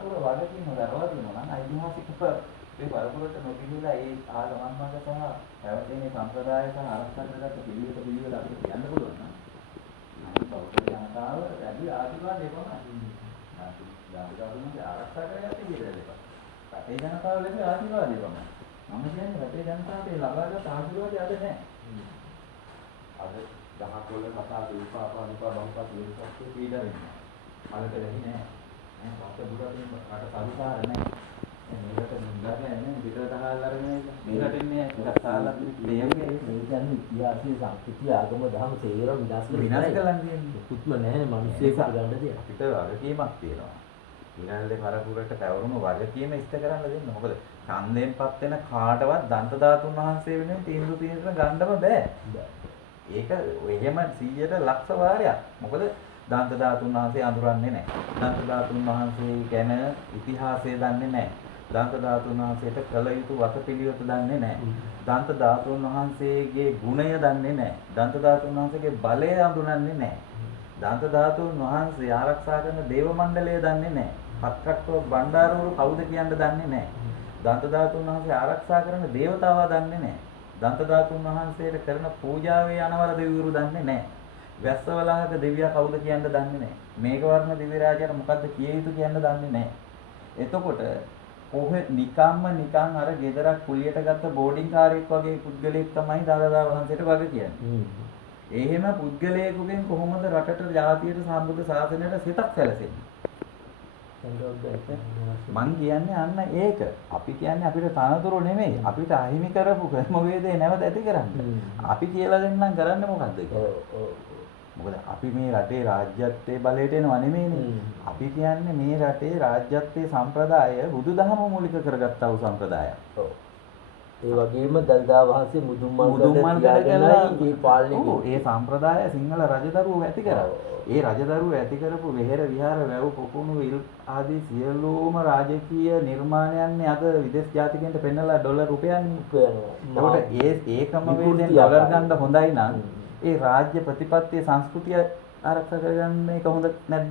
පරපුර වගකීම දරවා දෙනවා නම් ඓතිහාසිකව මේ පරපුරට නොකියලා ඒ ආගමන් මඟ සහ පැවැත්මේ සම්ප්‍රදාය සහ ආරක්ෂා කරගත්ත පිළිවෙල අපිට කියන්න පුළුවන් නම් අනිත් බෞද්ධ ජනතාව වැඩි ආශිර්වාද දෙපමණයි. දායකයන්ගේ ආරක්ෂා කරගත්තේ කියලා දෙපා. රටේ ජනතාව ලැබෙන ආශිර්වාද දෙපමණයි. මම කියන්නේ රටේ ජනතාවට ලබාගත් ආශිර්වාදය අද නැහැ. අද දහස් වල කතා දීපාපානිපා බහුපත් වේසක්කේ පීඩා වෙනවා. මලට වෙන්නේ නැහැ. රට බුරටින් රට සරුකාර නැහැ. මේකට මුන්දාගේ නැහැ පිටරට හාල් අරගෙන මේකට ඉන්නේ ටිකක් සාලක් දෙයන්නේ මේ කියන්නේ ඉතිහාසයේ සංස්කෘතිය ආගම දහම තේරෙව විනාශ කරන්නේ පුත්ම නැහැ මිනිස්සෙක් ගන්න දෙයක්. අපිට වගකීමක් තියෙනවා. ඊළඟට පරපුරට පැවරුණු වගකීම ඉෂ්ට කරන්න දෙන්න. මොකද ඡන්දයෙන්පත් වෙන කාටවත් දන්ත ධාතුන් වහන්සේ වෙනුවෙන් තීන්දුව ගන්නම බෑ. ඒක එහෙම 100ට ලක්ෂ වාරයක්. මොකද දන්ත ධාතුන් වහන්සේ අඳුරන්නේ නැහැ. දන්ත ධාතුන් වහන්සේ ගැන ඉතිහාසය දන්නේ නැහැ. දන්ත ධාතුන් වහන්සේට කළ යුතු වතපිළිවෙත දන්නේ නැහැ. දන්ත ධාතුන් වහන්සේගේ ගුණය දන්නේ නැහැ. දන්ත ධාතුන් වහන්සේගේ බලය අඳුරන්නේ නැහැ. දන්ත ධාතුන් වහන්සේ ආරක්ෂා කරන දේව මණ්ඩලය දන්නේ නැහැ. පත්‍රක්ව බණ්ඩාරවරු කවුද කියන්න දන්නේ නැහැ. දන්ත ධාතුන් වහන්සේ ආරක්ෂා කරන දේවතාවා දන්නේ නැහැ. දන්ත ධාතුන් වහන්සේට කරන පූජාවේ අනවර දෙවිවරු දන්නේ නැහැ. වැස්සවලාහක දෙවියා කවුද කියන්න දන්නේ නැහැ. මේඝවර්ණ දිව්‍ය රාජයාට මොකද්ද කිය යුතු කියන්න දන්නේ නැහැ. එතකොට කොහෙ නිකන් අර ගෙදරක් කුලියට ගත්ත බෝඩින් කාර්යයක් වගේ පුද්ගලයෙක් තමයි දාදා වහන්සේට වගේ කියන්නේ. එහෙම පුද්ගලයෙකුගෙන් කොහොමද රටට ජාතියට සම්බුද්ධ ශාසනයට සිතක් සැලසෙන්නේ? මං කියන්නේ අන්න ඒක. අපි කියන්නේ අපිට තනතුරු නෙමෙයි. අපිට අහිමි කරපු කර්ම වේදේ නැවත ඇති කරන්නේ. අපි කියලා දෙන්නම් කරන්නේ මොකද්ද කියලා. මොකද අපි මේ රටේ රාජ්‍යත්වයේ බලයට එනව නෙමෙයිනේ. අපි කියන්නේ මේ රටේ රාජ්‍යත්වයේ සම්ප්‍රදාය බුදුදහම මූලික කරගත්තා වූ සම්ප්‍රදායක්. ඔව්. ඒ වගේම දල්දා වහන්සේ මුදුන්මල් කරලා මේ පාලනය ඒ සම්ප්‍රදාය සිංහල රජදරුවෝ ඇති කරා. ඒ රජදරුවෝ ඇති කරපු වෙහෙර විහාර වැව් පොකුණු විල් ආදී සියලුම රාජකීය නිර්මාණයන් අද විදේශ ජාතිකයන්ට පෙන්නලා ඩොලර් රුපියල්නේ. ඒකට ඒකම වේදෙන් ඩොලර් ගන්න හොඳයි නම් ඒ රාජ්‍ය ප්‍රතිපත්තිය සංස්කෘතිය ආරක්ෂා කරගන්න එක හොඳ නැද්ද?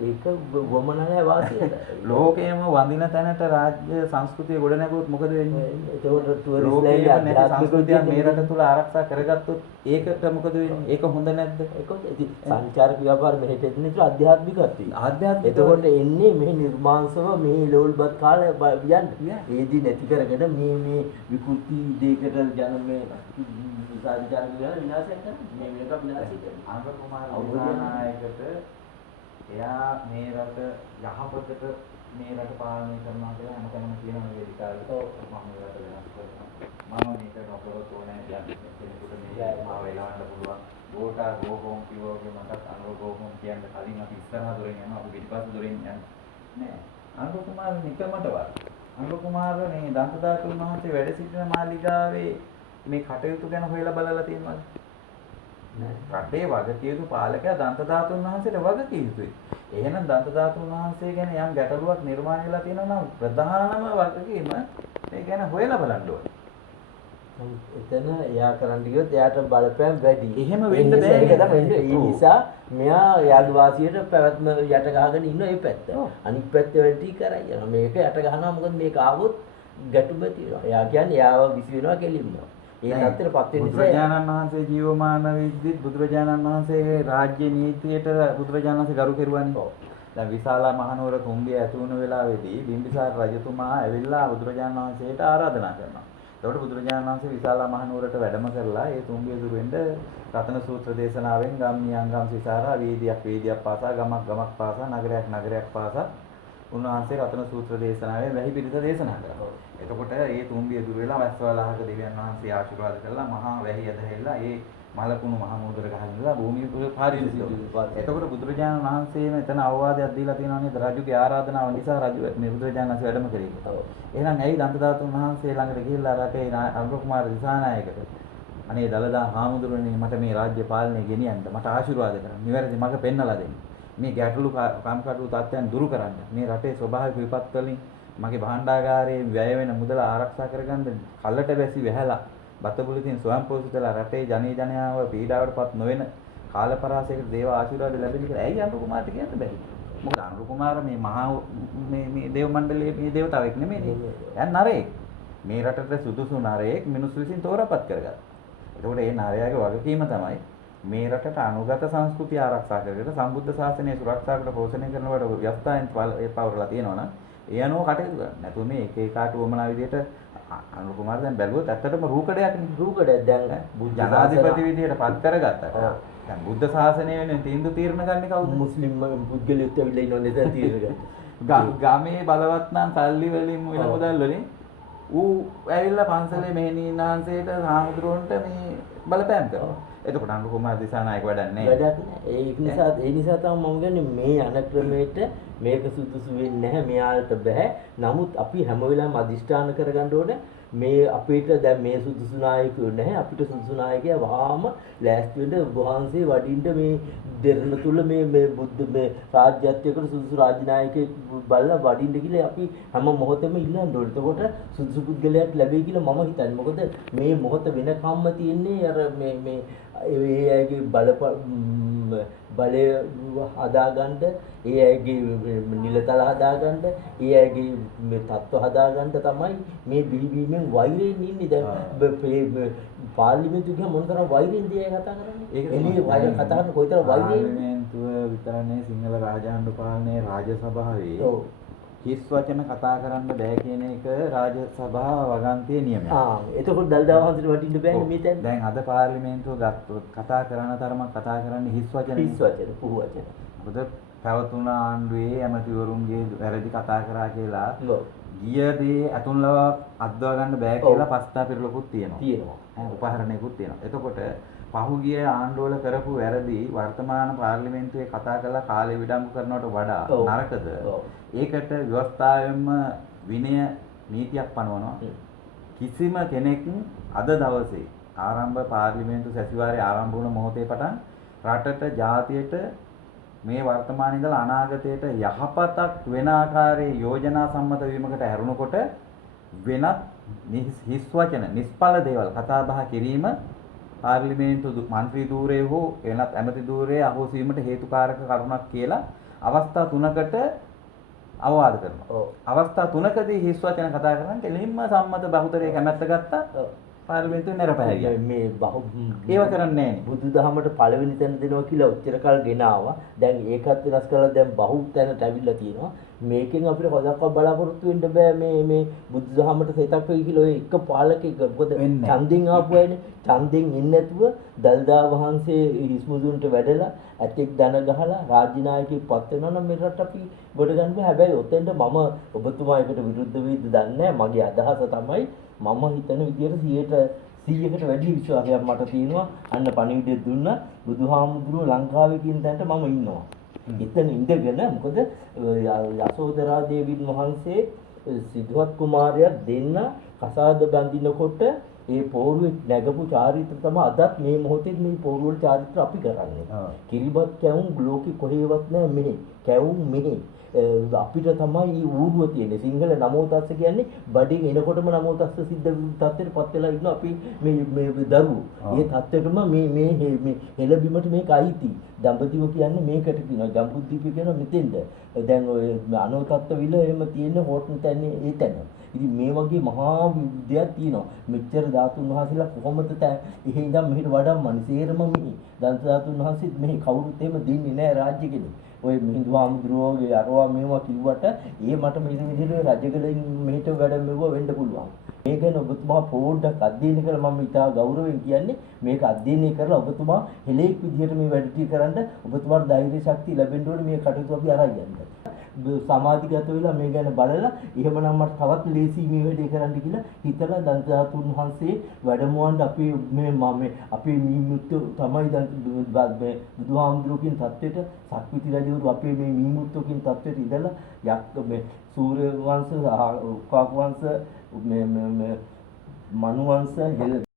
ඒක වමනලේ වාසියට. ලෝකයේම වඳින තැනට රාජ්‍ය සංස්කෘතිය ගොඩ නැගුවොත් මොකද වෙන්නේ? ඒකට ටුවරිස්ට්ලා සංස්කෘතිය මේ රට තුල ආරක්ෂා කරගත්තොත් ඒකට මොකද වෙන්නේ? ඒක හොඳ නැද්ද? ඒක සංචාරක ව්‍යාපාර මෙහෙට එන්නේ ආධ්‍යාත්මිකත්වය. ආධ්‍යාත්මික. එතකොට එන්නේ මේ නිර්මාංශව මේ ලෝල්බත් කාලේ යන්නේ. ඒදී නැති කරගෙන මේ විකෘති දෙයකට ජන මේ සාධාරණ විනාශයක් කරන්නේ. මේක විනාශය කරනවා. අංග කුමාර අවුරුනායකට එයා මේ රට යහපතට මේ රට පාලනය කරනවා කියලා හැමතැනම කියන මේ වේදිකාවේ මම මේ රට වෙනස් කරනවා. මම මේක නොකරොත් ඕනේ කෙනෙකුට මේ මාව එලවන්න පුළුවන්. ගෝඨා ගෝහොම් කිව්වගේ මටත් අනුගෝහොම් කියන්න කලින් අපි ඉස්සරහ දොරෙන් යනවා. අපි පිටපස්ස දොරෙන් යන්නේ නෑ. අංග කුමාර නිකමටවත් අංග කුමාර මේ දන්තදාතුන් වහන්සේ වැඩ සිටින මාලිගාවේ මේ කටයුතු ගැන හොයලා බලලා තියෙනවද? රටේ වගකිය යුතු පාලකයා දන්ත ධාතුන් වහන්සේට වගකිය යුතුයි. එහෙනම් දන්ත ධාතුන් වහන්සේ ගැන යම් ගැටලුවක් නිර්මාණය වෙලා තියෙනවා නම් ප්‍රධානම වගකීම මේ ගැන හොයලා බලන්න ඕනේ. එතන එයා කරන්න ගියොත් එයාට බලපෑම් වැඩි. එහෙම වෙන්න බෑ. ඒ නිසා මෙයා යාළු වාසියට පැවැත්ම යට ගහගෙන ඉන්න ඒ පැත්ත. අනිත් පැත්ත වැඩි කරයි යනවා. මේක යට ගහනවා මොකද මේක ආවොත් ගැටුම තියෙනවා. එයා කියන්නේ එයාව විසි වෙනවා කෙලින්ම. ඒ තත්ත්වයටපත් වෙන නිසා බුදුරජාණන් වහන්සේ ජීවමාන වෙද්දි බුදුරජාණන් වහන්සේගේ රාජ්‍ය නීතියට බුදුරජාණන් වහන්සේ ගරු කෙරුවානේ. දැන් විශාලා මහනුවර කුඹිය ඇති වුණු වෙලාවේදී බිම්බිසාර රජතුමා ඇවිල්ලා බුදුරජාණන් වහන්සේට ආරාධනා කරනවා. එතකොට බුදුරජාණන් වහන්සේ විශාලා මහනුවරට වැඩම කරලා ඒ තුම්බිය දුරෙන්ද රතන සූත්‍ර දේශනාවෙන් ගම් නියංගම් සිසාරා වීදියක් පාසා ගමක් පාසා නගරයක් පාසා උන්වහන්සේ රතන සූත්‍ර දේශනාවේ වැහි පිරිස දේශනා කරා. එතකොට ඒ තුම්බිය දුර වෙලා වැස්සවලාහක දෙවියන් වහන්සේ ආශිර්වාද කළා මහා වැහි ඇදහිලා ඒ මලකුණු මහ මුදර ගහලා භූමිය පාරිශුද්ධ. එතකොට බුදුරජාණන් වහන්සේ මෙතන අවවාදයක් දීලා තියෙනවා නේද රජුගේ ආරාධනාව නිසා රජු මේ බුදුරජාණන් වහන්සේ වැඩම කරේ. එහෙනම් ඇයි දන්තධාතුන් වහන්සේ ළඟට ගිහිල්ලා රටේ අනුර කුමාර දිසානායකට අනේ දලදා හාමුදුරනේ මට මේ රාජ්‍ය පාලනය ගෙනියන්න මට ආශිර්වාද කරන්න. නිවැරදි මඟ පෙන්වලා දෙන්න. මේ ගැටලු කම්කටොළු තත්ත්වයන් දුරු කරන්න. මේ රටේ ස්වභාවික විපත් වලින් මගේ භාණ්ඩාගාරයේ වැය වෙන මුදල ආරක්ෂා කරගන්න කල්ලට බැසි වැහැලා බතබුලිතින් ස්වයං පෝෂිතලා රටේ ජනී ජනයාව පීඩාවටපත් නොවන කාලපරාසයකට දේව ආශිර්වාද ලැබෙන කියලා ඇයි අනුර කුමාරට කියන්න බැරි? මොකද අනුර කුමාර මේ මහා මේ දේව මණ්ඩලයේ මේ දේවතාවෙක් නෙමෙයිනේ. එයා නරයෙක්. මේ රටට සුදුසු නරයෙක් මිනිස්සු විසින් තෝරාපත් කරගත්තා. එතකොට මේ නරයාගේ වගකීම තමයි මේ රටට අනුගත සංස්කෘතිය ආරක්ෂා කරගෙන සම්බුද්ධ ශාසනය සුරක්ෂාවට පෝෂණය කරනවට ව්‍යවස්ථාවෙන් පවරලා තියෙනවා නම් ඒ අනුව කටයුතු කරන්න. නැතුව මේ එක එකාට වමනා විදියට අනුර කුමාර දැන් බැලුවොත් ඇත්තටම රූකඩයක්නේ. රූකඩයක් දැන් ජනාධිපති විදියට පත් කරගත්තා. දැන් බුද්ධ ශාසනය වෙනුවෙන් තීන්දුව తీරන ගන්නේ කවුද? මුස්ලිම් පුද්ගලයෙක් ඇවිල්ලා ඉන්නවනේ දැන් తీරන ගන්න. ගමේ බලවත් නම් සල්ලි වලින් මිල මුදල් වලින් ඌ ඇවිල්ලා පන්සලේ මෙහෙණින්හන්සේට සාමුද්‍රෝන්ට මේ බලපෑම් කරනවා. එතකොට අනුර කුමාර දිසානායක වැඩක් නැහැ. වැඩක් නැහැ. ඒ නිසා තමයි මම කියන්නේ මේ යන ක්‍රමයට මේක සුදුසු වෙන්නේ නැහැ. මෙයාලට බෑ. නමුත් අපි හැම වෙලාවෙම අදිෂ්ඨාන කරගන්න ඕනේ මේ අපිට දැන් මේ සුදුසු නායකයෝ නැහැ. අපිට සුදුසු නායකයා වහාම ලෑස්ති වෙන්න වහන්සේ වඩින්න මේ දෙරණ තුල මේ බුද්ධ මේ රාජ්‍යත්වයකට සුදුසු රාජ්‍ය නායකයෙක් බලලා වඩින්න කියලා අපි හැම මොහොතෙම ඉල්ලන්න ඕනේ. එතකොට සුදුසු පුද්ගලයාට ලැබෙයි කියලා මම හිතන්නේ. මොකද මේ මොහොත වෙනකම්ම තියෙන්නේ අර මේ ඒ අයගේ බලය හදාගන්න, ඒ අයගේ නිලතල හදාගන්න, ඒ අයගේ මේ තත්ත්ව හදාගන්න තමයි මේ බිහිවීමෙන් වෛරයෙන් ඉන්නේ. දැන් පාර්ලිමේන්තුව ගියා මොනතරම් වෛරයෙන්ද ඒ කතා කරන්නේ? ඒක එළියේ වෛර කතා කරන කොයිතරම් වෛරයෙන්ද? පාර්ලිමේන්තුව විතරනේ සිංහල රාජාණ්ඩු පාලනයේ රාජ්‍ය සභාවේ ඔව් හිස් වචන කතා කරන්න බෑ කියන එක රාජ්‍ය සභාව වගන්තියේ නියමයක්. එතකොට දළදා වහන්සේට වටින්න බෑනේ මේ තැන. දැන් අද පාර්ලිමේන්තුව ගත්තොත් කතා කරන තරමක් කතා කරන්නේ හිස් වචන. හිස් වචන, පුහු වචන. මොකද පැවතුන ආණ්ඩුවේ ඇමතිවරුන්ගේ වැරදි කතා කරා කියලා ගියදී අතුන්ලව අද්දව ගන්න බෑ කියලා පස්තා පිරලකුත් තියෙනවා. උපහරණයකුත් තියෙනවා. එතකොට පහුගිය ආණ්ඩුවල කරපු වැරදි වර්තමාන පාර්ලිමේන්තුවේ කතා කරලා කාලේ විඩංගු කරනවට වඩා නරකද? ඒකට ව්‍යවස්ථාවෙන්ම විනය නීතියක් පනවනවා. කිසිම කෙනෙක් අද දවසේ ආරම්භ පාර්ලිමේන්තු සැසිවාරයේ ආරම්භ වුණ මොහොතේ පටන් රටට ජාතියට මේ වර්තමානයේ ඉඳලා අනාගතයට යහපතක් වෙන ආකාරයේ යෝජනා සම්මත වීමකට හැරුණකොට වෙනත් හිස් වචන නිෂ්ඵල දේවල් කතා බහ කිරීම පාර්ලිමේන්තු මන්ත්‍රී ධූරයේ හෝ එනත් ඇමති ධූරයේ අහෝසි වීමට හේතුකාරක කරුණක් කියලා අවස්ථා තුනකට අවවාද කරනවා. අවස්ථා තුනකදී හිස් වචන කතා කරන කෙලින්ම සම්මත බහුතරයේ කැමැත්ත ගත්තා. පාර්ලිමේන්තුවේ නරපෑරියා. මේ ඒව කරන්නේ නැහැ. බුදුදහමට පළවෙනි තැන දෙනවා කියලා උච්චර කල් ගෙන ආවා. දැන් ඒකත් වෙනස් කරලා දැන් බහු තැනට ඇවිල්ලා තියෙනවා. මේකෙන් අපිට කවදාවත් බලාපොරොත්තු වෙන්න බෑ මේ බුදුදහමට සෙතක් වෙයි කියලා ඔය එක පාලකෙක් මොකද ඡන්දෙන් ආපු අයනේ. ඡන්දෙන් ඉන්නේ නැතුව දල්දා වහන්සේ හිස්මුදුන්ට වැඩලා ඇතෙක් දන ගහලා රාජ්‍ය නායකයෙක් පත් වෙනවා නම් මේ රට අපි ගොඩ ගන්න බෑ. හැබැයි ඔතෙන්ට මම ඔබතුමා එකට විරුද්ධ වෙයිද දන්නේ නැහැ. මගේ අදහස තමයි මම හිතන විදියට 100කට වැඩි විශ්වාසයක් මට තියෙනවා. අන්න පණිවිඩය දුන්නා බුදුහාමුදුරුවෝ ලංකාවේ කියන තැනට මම ඉන්නවා. එතන ඉඳගෙන මොකද යසෝදරා දේවීන් වහන්සේ සිද්ධාර්ථ කුමාරයා දෙන්න කසාද බඳිනකොට ඒ පෝරුවේ නැගපු චාරිත්‍ර තමයි අදත් මේ මොහොතේ මේ පෝරුවල චාරිත්‍ර අපි කරන්නේ. කිරිබත් කැවුම් ලෝකෙ කොහෙවත් නැහැ මෙහි. කැවුම් මෙහි. අපිට තමයි ඌරුව තියෙන්නේ. සිංහල නමෝ තස්ස කියන්නේ බඩින් එනකොටම නමෝ තස්ස සිද්ධ තත්ත්වයට පත් වෙලා ඉන්න අපි මේ දරුවෝ. ඒ තත්ත්වෙටම මේ හෙළබිමට මේක අයිති. දඹදිව කියන්නේ මේකට කියනවා. ජම්බුද්දීප කියනවා මෙතෙන්ද. දැන් ඔය අනෝතත්ත්ව විල එහෙම තියෙන හොටන් තැන්නේ ඒ තැන. ඉතින් මේ වගේ මහා විද්‍යාවක් තියෙනවා. මෙච්චර ධාතුන් වහන්සේලා කොහොමද එහෙ ඉඳන් මෙහෙට වඩම්මන්නේ? සේරම මෙහි. දන්ත ධාතුන් වහන්සේත් මෙහි කවුරුත් එහෙම දෙන්නේ නැහැ රාජ්‍ය කෙනෙක්. ඔය මිහිඳු ආමුද්‍රෝගේ අරවා මේවා කිව්වට ඒ මට මේ විදිහට රජගලින් මෙහෙට වැඩ මෙව වෙන්න පුළුවන්. මේක ගැන ඔබතුමා පොඩ්ඩක් අධ්‍යයනය කරලා මම ඉතා ගෞරවයෙන් කියන්නේ මේක අධ්‍යයනය කරලා ඔබතුමා හෙලෙක් විදිහට මේ වැඩ ටික කරන්න ඔබතුමාට ධෛර්ය ශක්තිය ලැබෙන්න ඕනේ මේ කටයුතු අපි අරන් යන්න. සමාධිගත වෙලා මේ ගැන බලලා එහෙමනම් මට තවත් ලේසි මේ වැඩේ කරන්න කියලා හිතලා දන්ත ධාතුන් වහන්සේ වැඩමවන්න අපි අපේ මිනිමුත්තු තමයි දැන් බුදුහාමුදුරුවෝකින් தත්වෙට සක්විති රජවරු අපේ මේ මිනිමුත්තුකින් தත්වෙට ඉඳලා යක්ක මේ සූර්ය වංශ උකාක වංශ මේ මනු වංශ